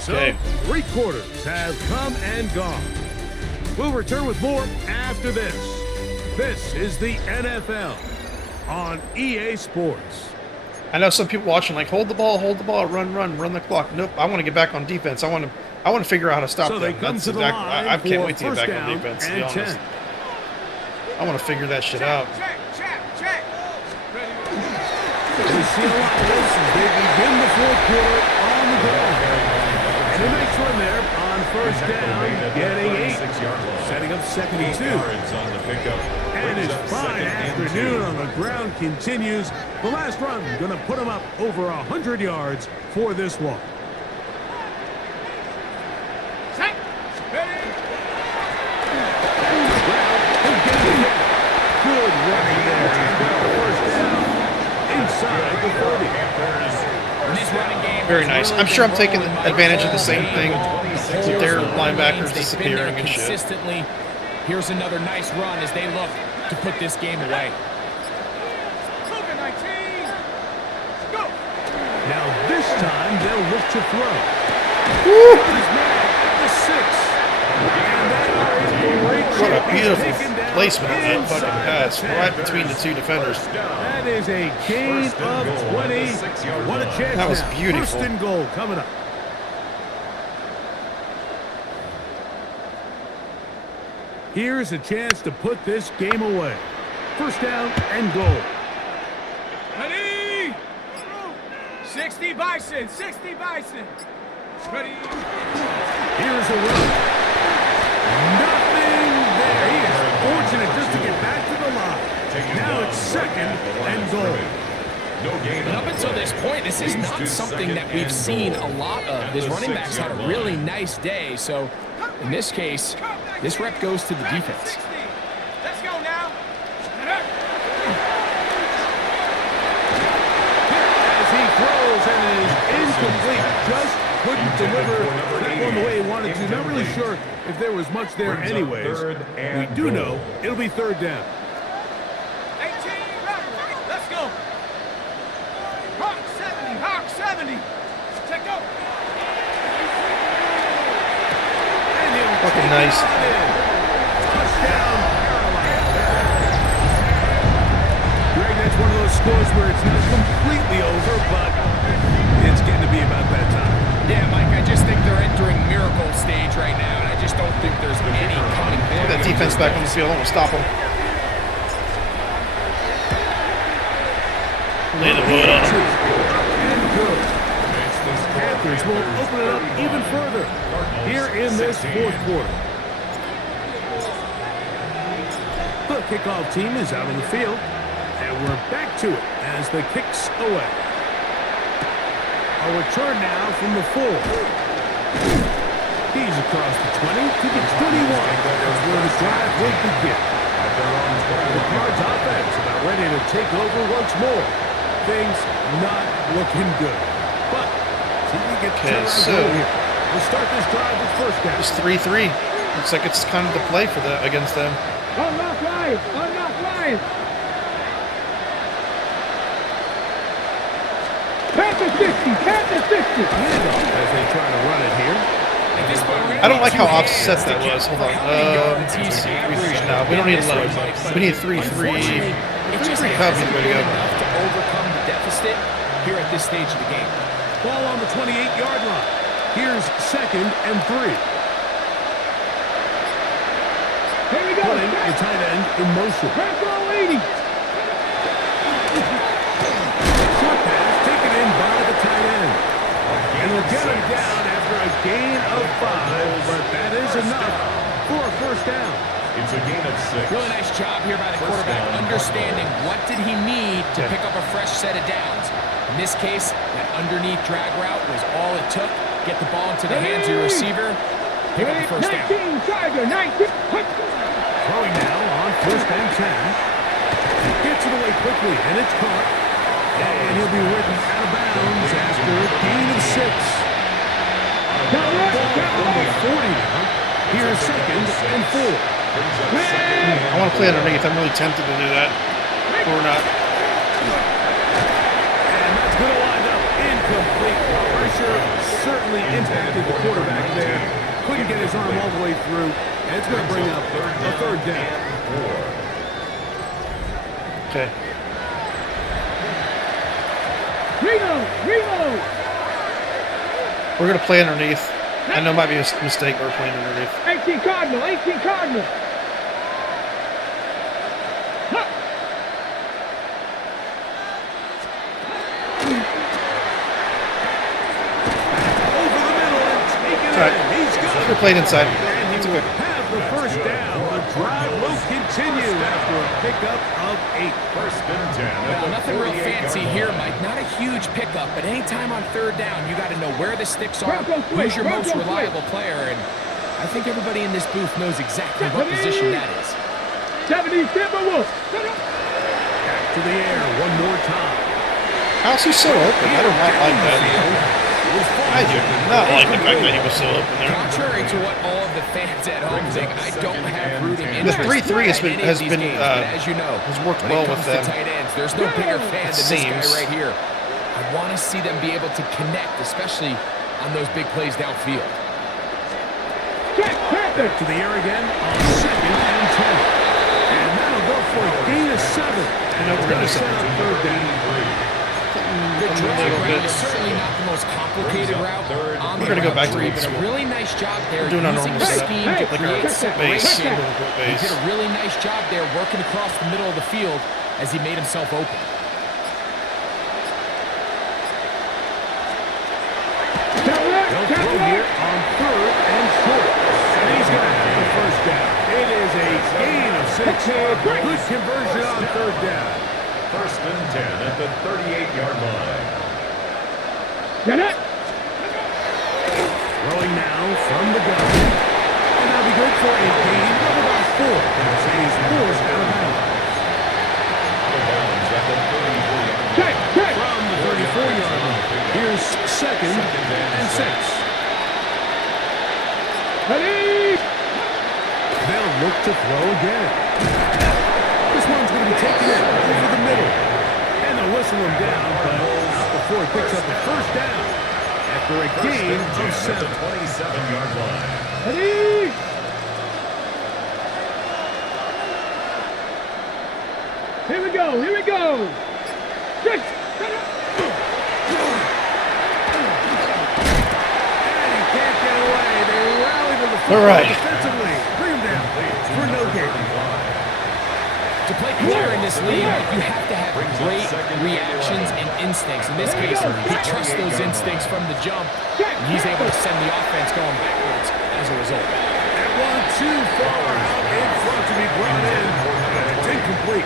So, Okay. 3 quarters have come and gone. We'll return with more after this. This is the NFL on EA Sports. I know some people watching like hold the ball, run the clock. Nope, I want to get back on defense. I want to figure out how to stop So they them. come That's to the exactly. line I can't for wait to get 1st back on down defense. To be and honest, 10. I want to figure that shit out. Check. We see a lot of this as they begin the 4th quarter on the ground. And a nice run there on 1st down, getting 8. Setting up 2nd and 2. And his fine afternoon on the ground continues. The last run going to put him up over 100 yards for this one. Set. Ready. Good running there. 1st down inside the 30. This running game Very has nice. really I'm sure I'm been taking rolling, Mike, advantage of the all same game thing long. with their They've linebackers been disappearing there and shit. consistently. Here's another nice run as they look to put this game away. Moving 19. Go. Now this time they'll look to throw. Woo! He's made the 6. What a beautiful placement of that fucking pass right between the 2 defenders. That is a gain of 20. What a chance That was now. beautiful. 1st and goal coming up. Here's a chance to put this game away. 1st down and goal. Ready. 60 Bison. Ready. Here's a run. Nothing there. He is fortunate just to get back to the line. Now it's 2nd and goal. And up until this point, this is not something that we've seen a lot of. This running back's had a really nice day. So in this case, this rep goes to the defense. 60. Let's go now. As he throws and is incomplete. Just couldn't deliver that one the way he wanted to. Not really sure if there was much there anyways. We do know it'll be third down. 18, let's go. Hawk 70, Hawk 70. Check out. Fucking nice. Touchdown, Carolina. Greg, that's one of those scores where it's not completely over, but it's getting to be about that time. Yeah, Mike, I just think they're entering miracle stage right now, and I just don't think there's any coming back. That defense back on the field. I'm gonna stop him. Lay the wood on him. And good. Panthers will open it up even further here in this fourth quarter. The kickoff team is out on the field, and we're back to it as the kicks away. A return now from the 4. He's across the 20 to the 21. That's where the drive will begin. The Cards offense about ready to take over once more. Things not looking good. But see if we get So here. We'll start this drive with first down. it's 3-3. Looks like it's kind of the play for the against them. Unlock line. Unlock line. Panthers 50. Panthers 50. As they try to run it here. At this point, we're I don't like how gonna need offset two that hands was. to Hold kick on. for how many yards he's 3-3 averaging now. We don't need this low. one, Mike, We need but 3-3. unfortunately, it just Three hasn't copies, way to been go. enough to overcome the deficit here at this stage of the game. Ball on the 28-yard line. Here's 2nd and 3. Here we go. Putting the tight end in motion. Control 80. Short pass taken in by the tight end. And they'll get him down after a gain of 5, but that is enough for a first down. It's a gain of 6. Really nice job here by the quarterback, understanding what did he need to pick up a fresh set of downs. In this case, that underneath drag route was all it took. Get the ball into the hands of your receiver, pick up the first down. 19, Tiger, 19. Throwing now on 1st and 10. Gets it away quickly, and it's caught. And he'll be written out of bounds after a gain of 6. Ball on the 40 now. Here's 2nd and 4. I want to play underneath. I'm really tempted to do that. But we're not. And that's going to wind up incomplete. Pressure certainly impacted the quarterback there. Couldn't get his arm all the way through. And it's going to bring up a third down. Okay. Reload. We're going to play underneath. I know it might be a mistake, but we're playing underneath. 18 Cardinal. 18 Cardinal. Over the middle and taken All right. in. He's got We're it. playing inside. And It's he okay. will have the first down. The drive will continue after a pickup of 8. 1st and 10. Well, nothing real fancy here, Mike. Not a huge pickup, but anytime on third down, you got to know where the sticks are, who's your most reliable player, and I think everybody in this booth knows exactly what position that is. 70 Timberwolves. Back to the air one more time. How's he so open? I do not like that. I do not like the fact that he was so open there. Contrary to what all of the fans at home think, I don't have rooting The interest 3-3 has in been any of these games, but as you know, has worked when well it with comes to them. tight ends, there's no bigger fan than this guy seems. right here. I want to see them be able to connect, especially on those big plays downfield. Back to the air again on 2nd and 10. And that'll go for a gain of 7. And know it's we're going to gonna set up third down. The drag route is certainly not the most complicated route on We're gonna go back to tree, old but a school. really nice job there We're doing our using normal the setup. scheme to Like create our separation. base. He did a really nice job there working across the middle of the field as he made himself open. They'll throw here on 3rd and short. And he's going to have the first down. It is a gain of 6. Good conversion on 3rd down. 1st and 10 at the 38-yard line. Throwing now from the gun. And that'll be good for a gain of about 4. As he's forced out of bounds. Ready? They'll look to throw again. This one's going to be taken in over the middle. And they'll whistle him down, but not before he picks up the first down. After a gain of 7. 27-yard line. Ready? Here we go, here we go. 6, 7. And he can't get away. They rally to the football All right. defensively. Bring him down for no gain. To play corner in this league, you have to have great reactions and instincts. In this case, he trusts those instincts from the jump, and he's able to send the offense going backwards as a result. That one too far out in front to be brought in. It's incomplete.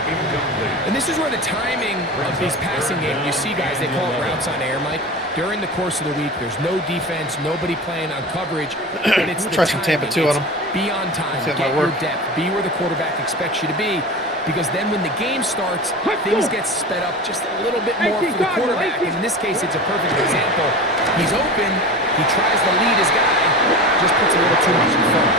And this is where the timing of these passing games, you see guys, they call it routes on air, Mike. During the course of the week, there's no defense, nobody playing on coverage, but it's the Try some timing. Tampa 2 on It's him. Be on time, See if get that your work. depth, be where the quarterback expects you to be, because then when the game starts, things get sped up just a little bit more for the quarterback. And in this case, it's a perfect example. He's open, he tries to lead his guy, just puts a little too much in front.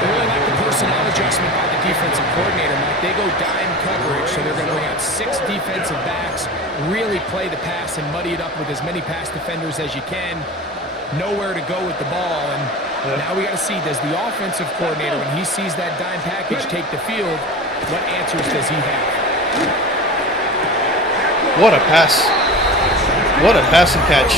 They really like the personnel adjustment by the defensive coordinator, Mike. They go dime coverage, so they're going to bring out 6 defensive backs, really play the pass and muddy it up with as many pass defenders as you can. Nowhere to go with the ball, and now we got to see, does the offensive coordinator, when he sees that dime package take the field, what answers does he have? What a pass. What a pass and catch.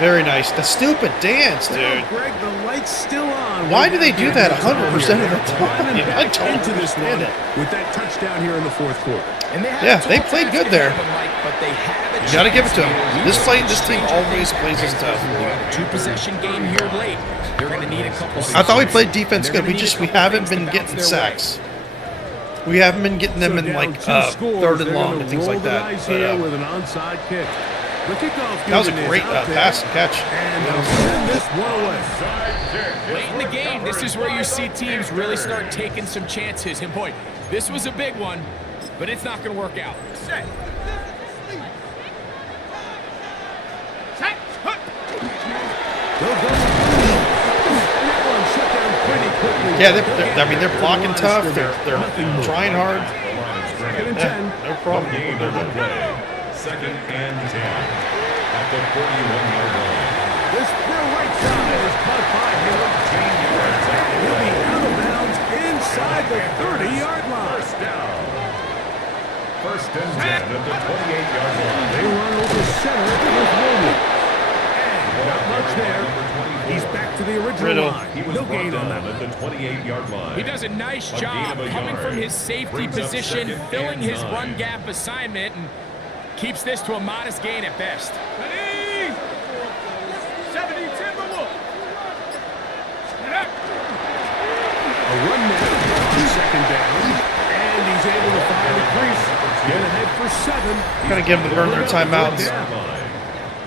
Very nice. The stupid dance, dude. Greg, the light's still on. Why do they do that 100% of the time? I don't into this one understand it. with that touchdown here in the fourth quarter. And they have Yeah, a they tough played task good there. ahead of them, Mike, but they have a You gotta give it to chance them. here. This team always plays us tough. Two-possession game here late. They're going to need a couple. I thought we played defense They're good. gonna need a We couple haven't things been to bounce getting their way. sacks. We haven't been getting them So in down like 2 scores, 3rd and they're long gonna and things roll like the that. dice But, here with an onside kick. The kickoff that was a unit is great out there, pass and catch. and they'll send this one away. Late in the game, this is where you see teams really start taking some chances. And boy, this was a big one, but it's not going to work out. Set. Set. Hook. They'll go. And that one shut down pretty quickly. Yeah, they're blocking tough. They're trying hard. Second and 10. Yeah, no problem. Game of the play. 2nd and 10. At the 41-yard line. This throw right side is caught by him. He'll be out of bounds inside the 30-yard line. First down. 1st and 10 at the 28-yard line. They run over center with Williams. And not much there. He's back to the original Riddle. line. He was No brought gain on down that at one. the 28-yard line. He does a nice A gain job of a coming yard. from his safety Brings up position, 2nd filling and his 9. run gap assignment, and keeps this to a modest gain at best. Ready. 70 Timberwolf. A run now. 2nd down. And he's able to find the crease. Get ahead for 7. Gotta get them to burn their timeouts. It's a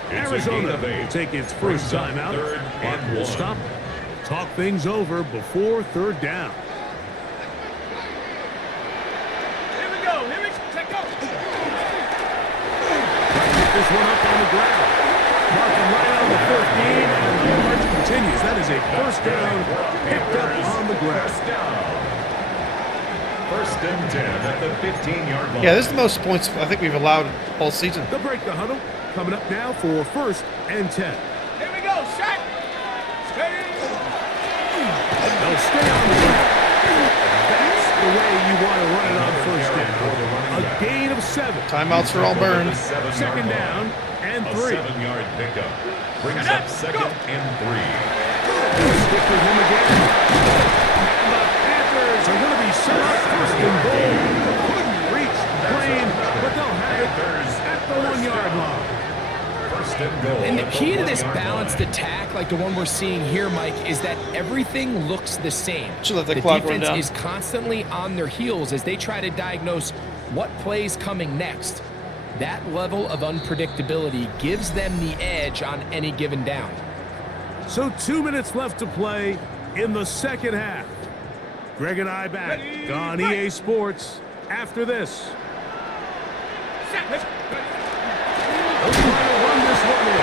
gain Arizona of 8. will take its Brings first up timeout. 3rd Clock and will 1. stop. Talk things over before 3rd down. Here we go. Here we check go. Pick this one up on the ground. Marking right on the 15, and the march continues. That is a first down picked up on the ground. First down. 1st and 10 at the 15-yard line. Yeah, this is the most points I think we've allowed all season. They'll break the huddle. Coming up now for 1st and 10. Here we go. Shot. Steady. They'll stay on the ground. That's the way you want to run it on 1st down. A gain of 7. Timeouts are all burned. 2nd down and A 3. 7-yard pickup. Brings up 2nd and 3. Stick with him again. And the Panthers are going to be set up 1st and goal. Couldn't reach the plane, but they'll have it at the 1-yard line. 1st and goal. And the at key to this 1-yard balanced line. attack, like the one we're seeing here, Mike, is that everything looks the same. Should let the The clock run defense down. is constantly on their heels as they try to diagnose what play's coming next. That level of unpredictability gives them the edge on any given down. So 2 minutes left to play in the 2nd half. Greg and I back on EA Sports after this. Set. They'll try to run this one in.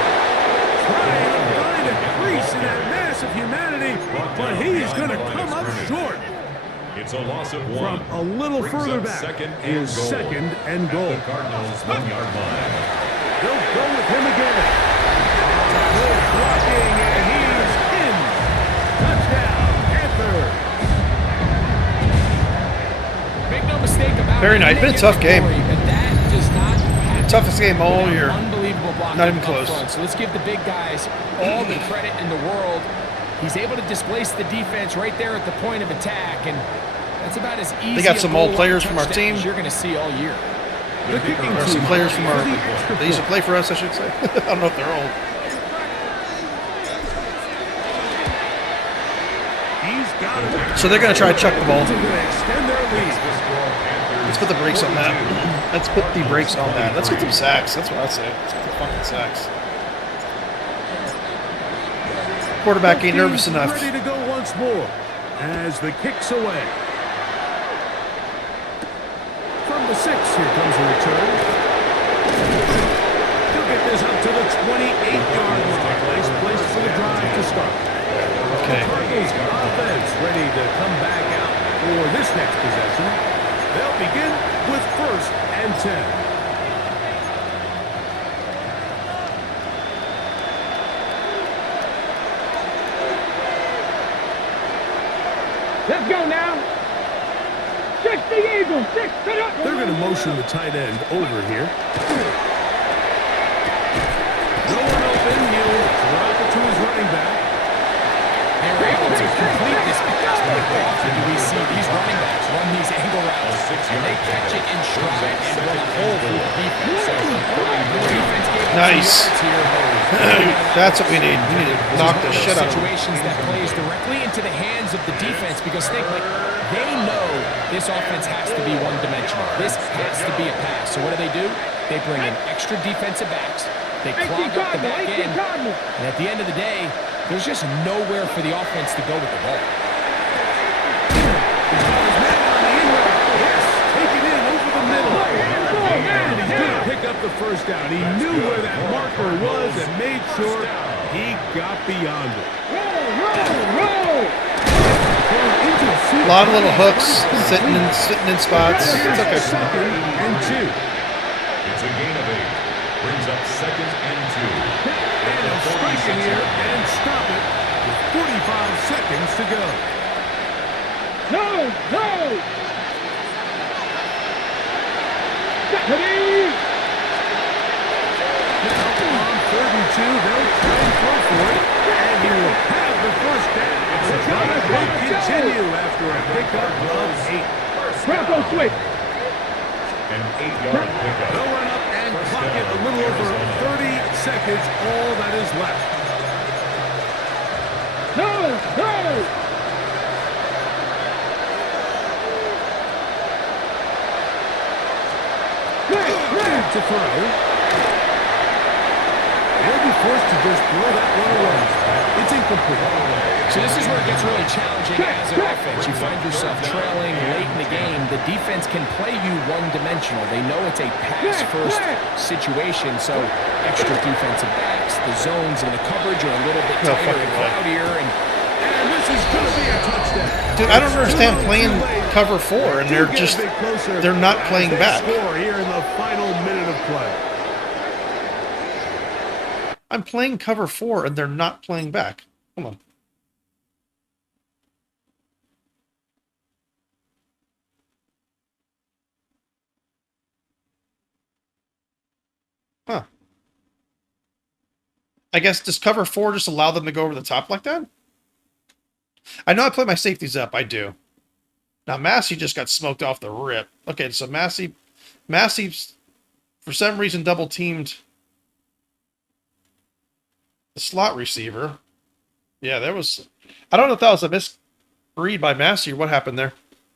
trying to find a crease in that mass of humanity, but he is going to come up short. It's a loss of From 1. a little Brings further up back second is and goal. second and goal. At the Cardinals' 1-yard line. They'll go with him again. Good blocking, and he's in. Touchdown, Panthers. Make no mistake about Very it. nice. He Been a may tough get the game. glory, but that does not happen Toughest game all without year. Unbelievable blocking Not even up close. front. So let's give the big guys all the credit in the world. He's able to displace the defense right there at the point of attack, and that's about as easy. They got some a old goal players line from our touchdown team. as you're going to see all year. The kicking Or some team players from our. for the extra They used to point. play for us, I should say. I don't know if they're old. He's got it. So they're going to try to chuck the ball. They're going to extend their lead. Let's put the brakes on that. Let's put the brakes on that. Let's get some sacks. That's what I say. Let's get the fucking sacks. Quarterback ain't nervous Team's enough. Ready to go once more as the kick's away. From the 6, here comes a return. He'll get this up to the 28-yard line. Nice place for the drive to start. Okay. Cardinals offense ready to come back out for this next possession. They'll begin with 1st and 10. Let's go now. 60 Eagles. 6 to the. They're going to motion the tight end over here. No one open. He'll drop it to his running back. They were able to complete this pass, but often do we see these running backs run these angle routes, and they catch it in stride and run a hole through the defense. So the defense gave up Nice. some yards here. That's what we need. We need to knock the shit out of them. Situations that plays directly into the hands of the defense, because think, like, they know this offense has to be one-dimensional. This has to be a pass. So what do? They bring in extra defensive backs. They clog up the back end, and at the end of the day, there's just nowhere for the offense to go with the ball. Yes, take it in over the middle. And he's going to pick up the first down. He knew where that marker was and made sure he got beyond it. A lot of little hooks, sitting in spots. It's okay. 2nd and 2. It's a gain of 8. Brings up 2nd and 2. And he'll strike in here and stop it with 45 seconds to go. No, no. Deputy. Now on 3rd and 2, they'll try and throw for it. And he will have the first down. The drive will continue after a pickup of 8. Bronco switch. An 8-yard pickup. They'll run up and clock it a little over 30 seconds, all that is left. No, no. Back to throw. They'll be forced to just throw that one away. It's incomplete. So this is where it gets really challenging as an offense. You find yourself trailing late in the game. The defense can play you one-dimensional. They know it's a pass-first situation, so extra defensive backs, the zones and the coverage are a little bit No tighter fucking and way. cloudier, and This is going to be a touchdown. Dude, I don't understand playing cover 4 and they're not playing back. Score here in the final minute of play. I'm playing cover 4 and they're not playing back. Come on. Huh. I guess does cover 4 just allow them to go over the top like that? I know I play my safeties up. I do. Now Massey just got smoked off the rip. Okay, so Massey for some reason double teamed the slot receiver. Yeah, there was. I don't know if that was a misread by Massey or what happened there,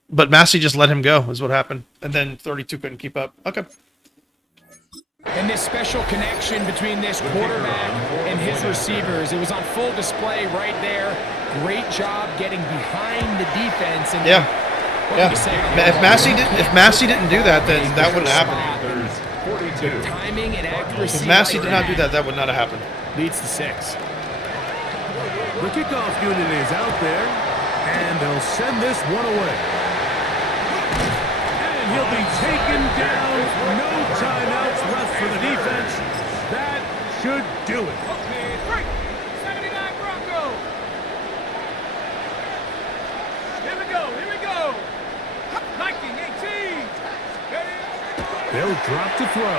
but Massey just let him go is what happened, and then 32 couldn't keep up. Okay. And this special connection between this quarterback and his receivers, it was on full display right there. Great job getting behind the defense. And Yeah. what Yeah. can you say? If Massey didn't do that, then that wouldn't happen. The timing and accuracy. If Massey like did not do that, that, that would not have happened. leads to 6. The kickoff unit is out there, and they'll send this one away. And he'll be taken down. No timeouts left for the defense. That should do it. Okay, 79 Broncos. Here we go. 1918. They'll drop to throw.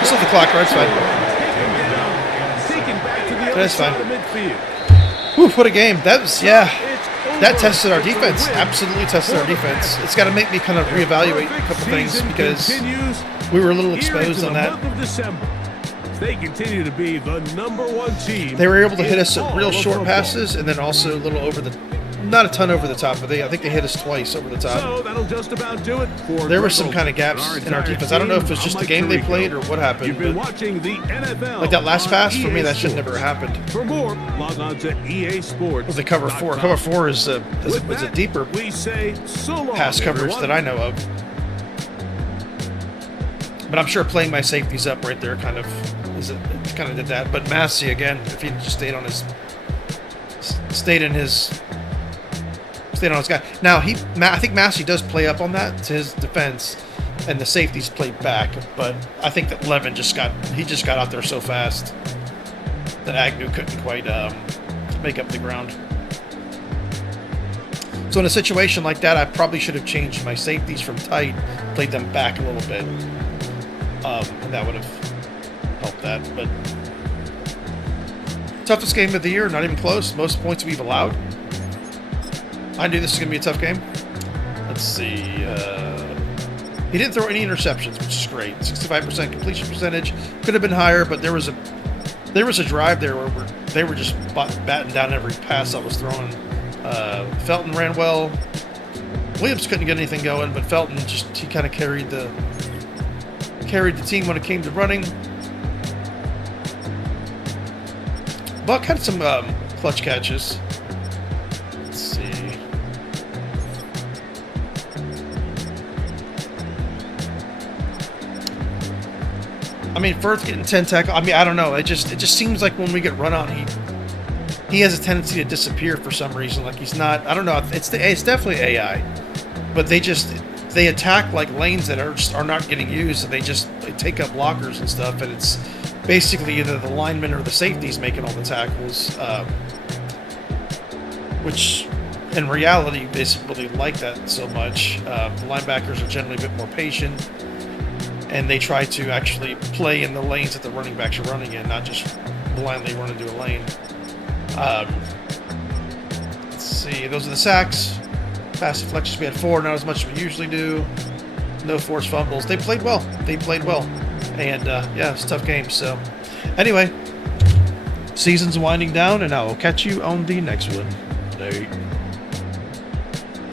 Just let the clock right. It's fine. Taken back to the other That's side fine. of midfield. Whew, what a game. That was, yeah. It's That over tested our for the defense. win. Absolutely tested our defense. It's got to make me kind of reevaluate a couple things because we were a little exposed on that. Month of December. They continue to be the #1 team. They were able to hit us in at all real of short football. passes and then also a little over the, not a ton over the top, but I think they hit us twice over the top. So that'll just about do it for There were Greg some Olsen kind of gaps and in our entire defense. I don't know if team. it's just I'm the game Mike they played Tirico. or what happened. You've been But watching the NFL. like that last on pass, for me, EA that should Sports. never happened. For more, log on to EA Sports. Was the cover 4? Cover 4 is a deeper We say so long, pass coverage everyone. that I know of. But I'm sure playing my safeties up right there kind of did that. But Massey again, if he just stayed on his guy. Now I think Massey does play up on that to his defense, and the safeties played back. But I think that Levin just got out there so fast that Agnew couldn't quite make up the ground. So in a situation like that, I probably should have changed my safeties from tight, played them back a little bit, and that would have helped that. But toughest game of the year, not even close. Most points we've allowed. I knew this was going to be a tough game. Let's see. He didn't throw any interceptions, which is great. 65% completion percentage. Could have been higher, but there was a drive there where they were just batting down every pass I was throwing. Felton ran well. Williams couldn't get anything going, but Felton he kind of carried the team when it came to running. Buck had some clutch catches. Let's see. I mean, Firth getting 10 tackles. I mean, I don't know. It just seems like when we get run on, he has a tendency to disappear for some reason. Like he's not. I don't know. It's definitely AI, but they attack like lanes that are not getting used, and they take up blockers and stuff, and it's basically either the linemen or the safeties making all the tackles, which in reality they don't really like that so much. The linebackers are generally a bit more patient, and they try to actually play in the lanes that the running backs are running in, not just blindly run into a lane. Let's see, those are the sacks. Pass deflections, we had 4, not as much as we usually do. No forced fumbles. They played well. And yeah, it's a tough game. So anyway, season's winding down, and I will catch you on the next one. Bye.